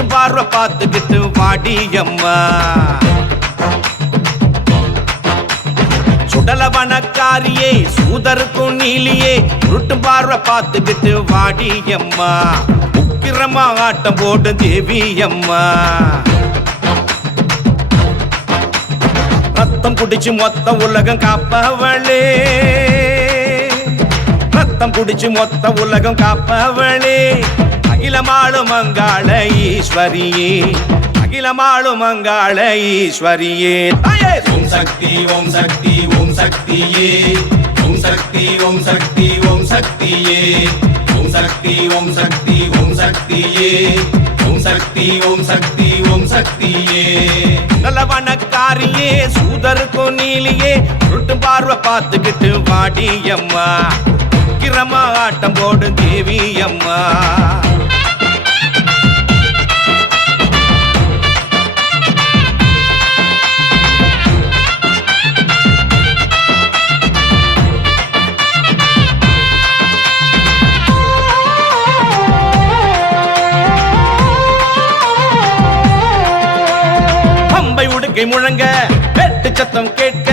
உருட்டு பார்வை பார்த்துக்கிட்டு வாடியம்மா. சுடலவனக்காரியே சூதருக்கும் நீலியே உருட்டு பார்வை பார்த்துக்கிட்டு வாடியம்மா. உக்கிரமா ஆட்டம் போடு தேவியம்மா. ரத்தம் குடிச்சு மொத்த உலகம் காப்பவளே, ரத்தம் குடிச்சு மொத்த உலகம் காப்பவளே. அகிலமாளும் மங்காள ஈஸ்வரியே, அகிலமாளும் மங்காள ஈஸ்வரியே. ஓம் சக்தி ஓம் சக்தி ஓம் சக்தியே, ஓம் சக்தி ஓம் சக்தி ஓம் சக்தியே, ஓம் சக்தி ஓம் சக்தி ஓம் சக்தியே, ஓம் சக்தி ஓம் சக்தி ஓம் சக்தியே. நல்லவனக்காரியே சூதருக்கும் நீலியே உருட்டு பார்வை பார்த்துக்கிட்டு வாடியம்மா. உக்கிரமா ஆட்டம் போடு தேவியம்மா. உடுக்கை முழங்க வெட்டு சத்தம் கேட்க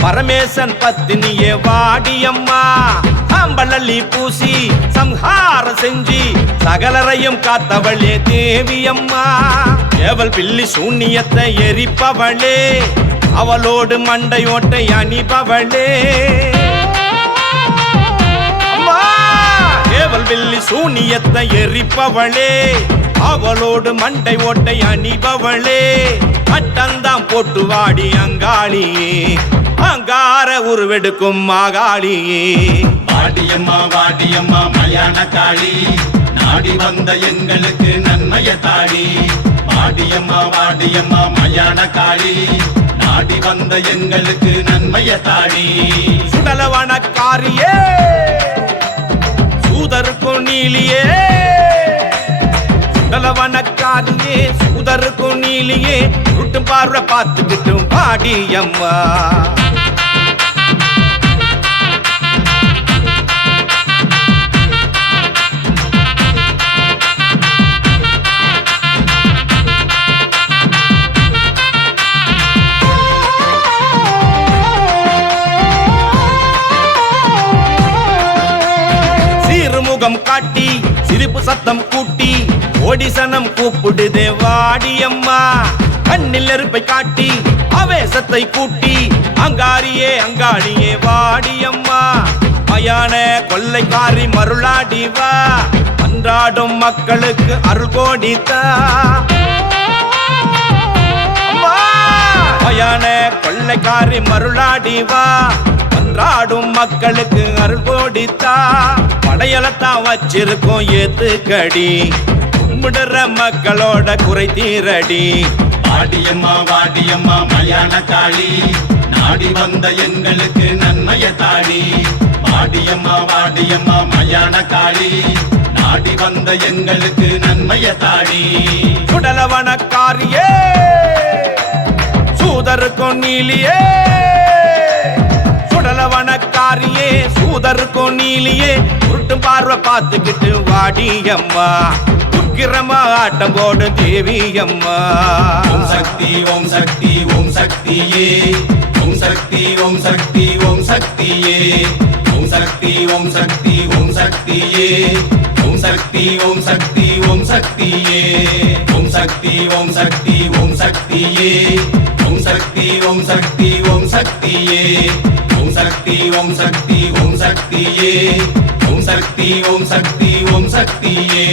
பரமேசன் பத்தினியே வாடியம்மா. அம்பளி பூசி சம்ஹாரம் செஞ்சு சகலரையும் காத்தவளே தேவியம்மா. ஏவல் பில்லி சூன்யத்தை எரிப்பவளே, அவளோடு மண்டையோட்டை அணிபவளே. ஏவல் பில்லி சூன்யத்தை எரிப்பவளே, அவளோடு மண்டை ஓட்டை அணிபவளே. அட்டந்தான் போட்டு வாடி அங்காளியே, அங்கார உருவெடுக்கும் மாகாளியே. வாடியம்மா வாடியம்மா மயான காளி, நாடி வந்த எங்களுக்கு நன்மைய தாடி. வாடியம்மா வாடியம்மா மயான காளி, நாடி வந்த எங்களுக்கு நன்மைய தாடி. சுடலவனக்காரியே சூதருக்கும் நீலியே, சுடலவனக்காரியே சூதருக்கும் நீலியே உருட்டு பார்வை பார்த்துக்கிட்டு வாடியம்மா. சீர்முகம் காட்டி சிரிப்பு சத்தம் கூட்டி ஓடிசனம் கூப்பிடுதே வாடியம்மா. கண்ணில் நெருப்பை காட்டி ஆவேசத்தை கூட்டி அங்காரியே அங்காளியே வாடியம்மா. மயான கொள்ளைக்காரி மருளாடிவா, அன்றாடும் மக்களுக்கு அருள் கோடித்தா. மயான கொள்ளைக்காரி மருளாடிவா, அன்றாடும் மக்களுக்கு அருள் கோடித்தா. படையலத்தான் வச்சிருக்கோம் ஏத்துக்கடி, கும்பிடுற மக்களோட குறை தீரடி. வாடியம்மா வாடியம்மா மயான காளி, நாடி வந்த எங்களுக்கு நன்மைய தாடி. வாடியம்மா வாடியம்மா மயான காளி, நாடி வந்த எங்களுக்கு நன்மைய தாடி. சுடலவனக்காரியே சூதருக்கும் நீலியே, சுடலவனக்காரியே சூதருக்கும் நீலியே உருட்டு பார்வை பார்த்துக்கிட்டு வாடியம்மா. உக்கிரமா ஆட்டம் போடு தேவியம்மா. ஓம் சக்தி ஓம் சக்தி ஓம் சக்தியே, ஓம் சக்தி ஓம் சக்தி ஓம் சக்தியே, ஓம் சக்தி ஓம் சக்தி ஓம் சக்தியே, ஓம் சக்தி ஓம் சக்தி ஓம் சக்தியே, ஓம் சக்தி ஓம் சக்தி ஓம் சக்தியே, ஓம் சக்தி ஓம் சக்தி ஓம் சக்தியே, ஓம் சக்தி ஓம் சக்தி ஓம் சக்தியே, ஓம் சக்தி ஓம் சக்தி ஓம் சக்தியே.